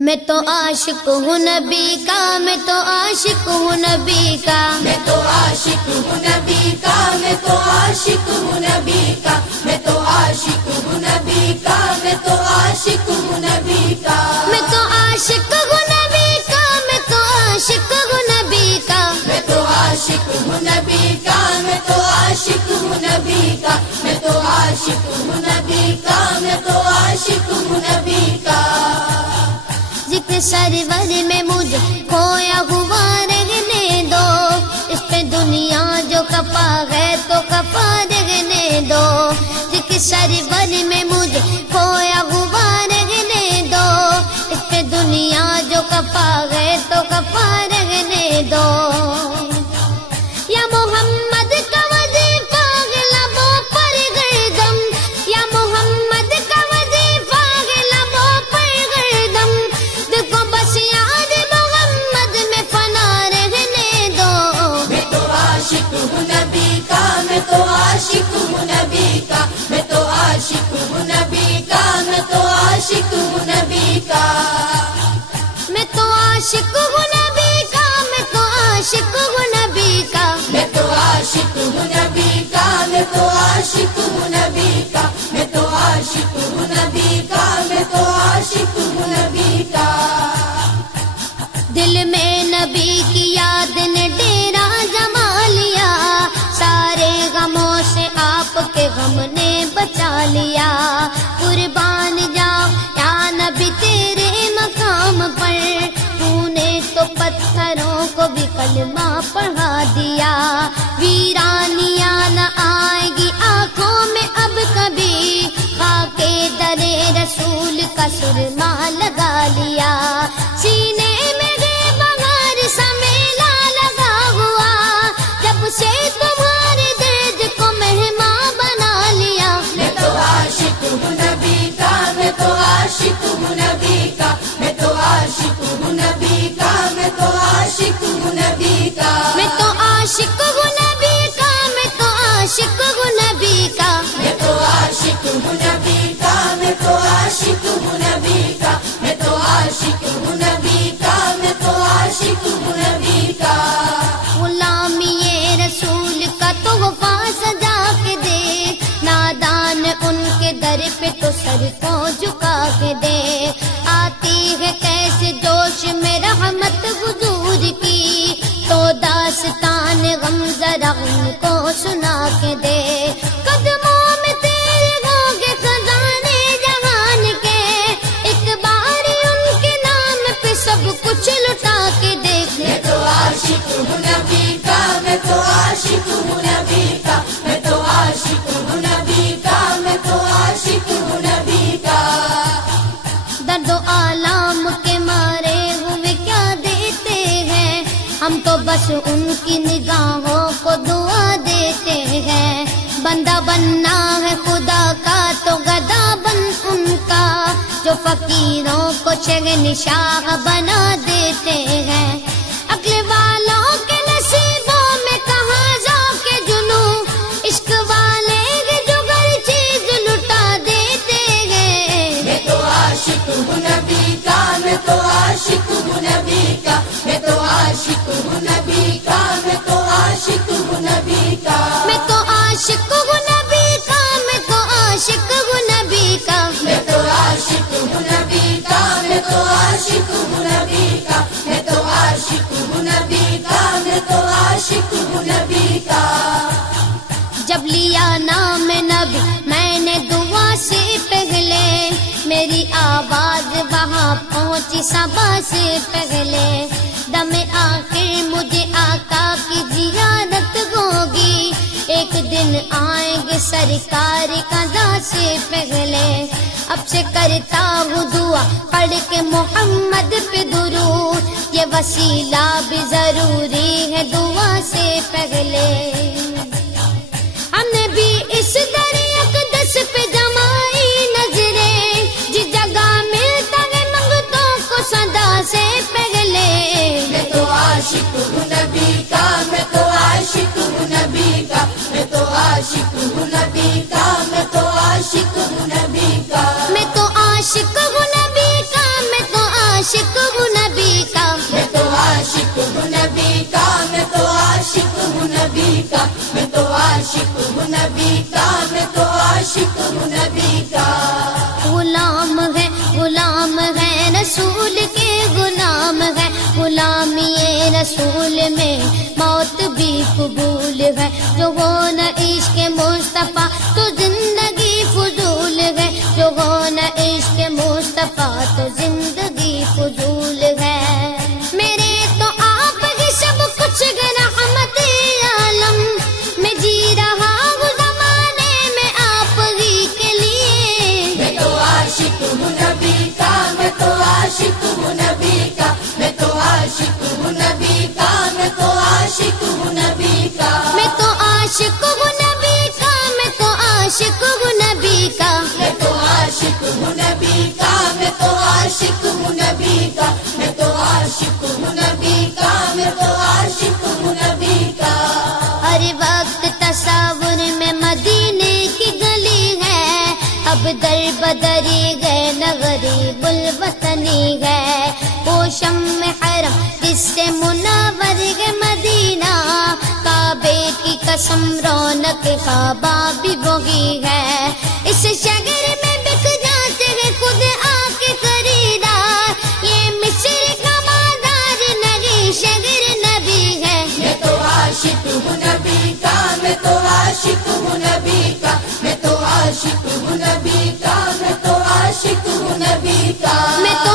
میں تو عاشق ہوں نبی کا، میں تو عاشق ہوں نبی کا، میں تو عاشق ہوں نبی کا، میں تو عاشق ہوں نبی کا، میں تو عاشق ہوں نبی کا، میں تو عاشق ہوں نبی کا، میں تو عاشق ہوں نبی کا، میں تو عاشق ہوں نبی کا، میں تو عاشق ہوں نبی کا، میں تو عاشق ہوں نبی کا، میں تو عاشق ہوں نبی کا، میں تو عاشق ہوں نبی کا، ذکر سرور میں مجھے کھویا ہوا رہنے دو، اس پہ دنیا جو کپا ہے تو کپا رہنے دو، ذکر سرور میں مجھے کھویا ہوا رہنے دو، اس پہ دنیا جو کپا ہے تو کپا رہنے دو، یا محمد کا وظیفہ ہے لبوں پر گردم، یا محمد کا وظیفہ ہے لبوں پر گردم، دیکھو بس یاد محمد میں فنا رہنے دو، میں تو عاشق ہوں نبی کا، میں تو عاشق ہوں نبی کا، میں تو عاشق ہوں نبی کا، میں تو عاشق ہوں نبی کا، میں تو عاشق ہوں نبی کا، میں تو عاشق ہوں نبی کا، میں تو عاشق ہوں نبی کا، میں تو عاشق ہوں نبی کا، میں تو عاشق ہوں نبی کا، میں تو عاشق ہوں نبی کا، دل میں نبی کی یاد نے ڈیرا جما لیا، سارے غموں سے آپ کے غم نے بچا لیا، قربان جاؤ یا نبی تیرے مقام پر، تو نے تو پتھروں کو بھی کلمہ پڑھا دیا، ویرانیاں نہ آئے گی آنکھوں میں اب کبھی، خاکے درے رسول کا سرما لگا لیا، سینے میں گئے بغیر سا میلہ لگا ہوا، جب سے تمہارے درد کو مہمان بنا لیا، میں تو عاشق ہوں نبی کا، میں تو عاشق ہوں نبی کا، میں تو عاشق ہوں نبی کا، میں تو عاشق ہوں نبی کا، میں تو عاشق ہوں نبی کا، میں تو عاشق ہوں نبی کا، میں تو عاشق ہوں نبی کا، میں تو عاشق ہوں نبی کا، میں تو عاشق ہوں نبی کا، میں تو عاشق ہوں نبی کا، غلامی رسول کا تحفہ سجا کے دے، نادان ان کے در پہ تو سر کو جھکا کے دے، آتی ہے کیسے جوش میں رحمت حضور کی، تو داستان غم ذرا ان کو سنا کے دے، قدموں میں تیرے ہوگے خزانے جہان کے، ایک بار ان کے نام پہ سب کچھ لٹا کے دیکھ لے، میں تو عاشق ہوں نبی کا، میں تو عاشق ہوں نبی کا، میں تو عاشق ہوں نبی کا، میں تو عاشق ہوں نبی کا، درد و آلام کے مارے ہوئے کیا دیتے ہیں، ہم تو بس ان کی نگاہوں کو دعا دیتے ہیں، بندہ بننا ہے خدا کا تو گدا بن ان کا، جو فقیروں کو شہنشاہ بنا دیتے ہیں، عقل والوں کے نصیبوں میں کہاں ذوق جنوں، عشق والے ہیں جو ہر چیز لٹا دیتے ہیں، میں تو عاشق ہوں نبی کا، میں تو عاشق ہوں نبی کا، میں تو عاشق ہوں نبی کا، میں تو عاشق ہوں نبی کا، میں تو عاشق ہوں نبی کا، میں تو عاشق ہوں نبی کا، میں تو عاشق ہوں نبی کا، میں تو عاشق ہوں نبی کا، میں تو عاشق ہوں نبی کا، میں تو عاشق ہوں نبی کا، جب لیا نام نبی میں نے دعا سے پہلے، میری آواز وہاں پہنچی صبا سے پہلے، دم آخر مجھے آقا کی زیارت ہوگی، ایک دن آئیں گے سرکار قضا سے پہلے، اب سے کرتا ہوں دعا پڑھ کے محمد پہ درود، یہ وسیلہ بھی ضروری ہے دعا سے پہلے، ہم نے بھی اس در اقدس پہ جمائی نظریں، جس جگہ ملتا ہے منگتوں کو صدا سے پہلے، میں تو عاشق ہوں نبی کا، میں تو عاشق ہوں نبی کا، میں تو عاشق ہوں نبی کا، میں تو عاشق ہوں نبی کا، میں تو عاشق ہوں نبی کا، میں تو عاشق ہوں نبی کا، میں تو عاشق ہوں نبی کا، میں تو عاشق ہوں نبی کا، میں تو عاشق ہوں نبی کا، میں تو عاشق ہوں نبی کا۔ غلام ہے رسول کے غلام ہے، غلامی رسول میں موت بھی قبول ہے، جو ہو نہ عشق مصطفیٰ تو زندگی فضول ہے، جو ہو نہ عشق مصطفیٰ تو زندگی فضول ہے۔ میرے تو آپ ہی سب کچھ ہے رحمت عالم، میں جی رہا ہوں زمانے میں آپ ہی کے لیے۔ میں تو عاشق ہوں نبی کا، میں تو عاشق ہوں نبی کا، میں تو عاشق ہوں نبی کا، میں تو عاشق ہوں نبی کا۔ میں تو عاشق ہوں نبی کا، میں تو عاشق ہوں نبی کا، میں تو عاشق ہوں نبی کا، میں تو عاشق ہوں نبی کا، میں تو عاشق ہوں نبی کا، میں تو عاشق ہوں نبی کا۔ ہر وقت تصور میں مدینے کی گلی ہے، اب در بدری گئے نہ غریب الوطنی ہے، وہ شمع حرم جس سے منور ہے مدینہ، کعبے کی قسم رونق کعبہ بھی وہی ہے، اس شہر میں بک جاتے ہیں خود آ کے خریدار، یہ مصر کا مادار نہیں شہر نبی ہے۔ میں تو عاشق ہوں نبی کا، میں تو عاشق ہوں نبی کا، میں تو عاشق ہوں نبی کا، میں تو عاشق ہوں نبی کا۔ میں تو